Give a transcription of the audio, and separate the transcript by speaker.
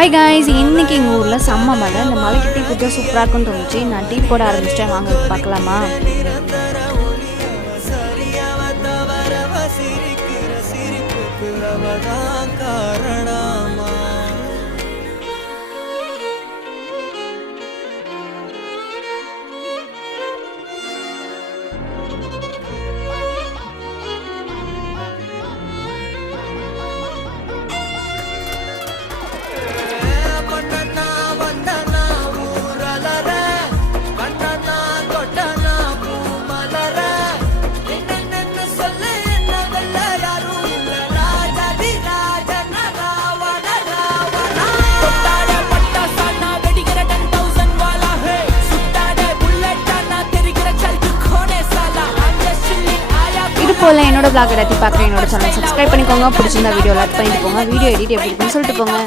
Speaker 1: Hi guys இன்னைக்கு எங்கள் ஊரில் செம்ம மழை. இந்த மலைக்கு டீ குடிச்சா சூப்பராக இருக்கும்னு தோணுச்சு. நான் டீ போட ஆரம்பிச்சிட்டேன். வாங்க பார்க்கலாமா?
Speaker 2: கொண்டனா
Speaker 1: போல் என்னோட பிளாக் எல்லாத்தையும் பார்க்குற என்னோட சேனல் சப்ஸ்கிரைப் பண்ணிக்கோங்க. பிடிச்சிருந்தா வீடியோ லைக் பண்ணிட்டு போங்க. வீடியோ எடிட் எப்படி இருக்குன்னு சொல்லிட்டு போங்க.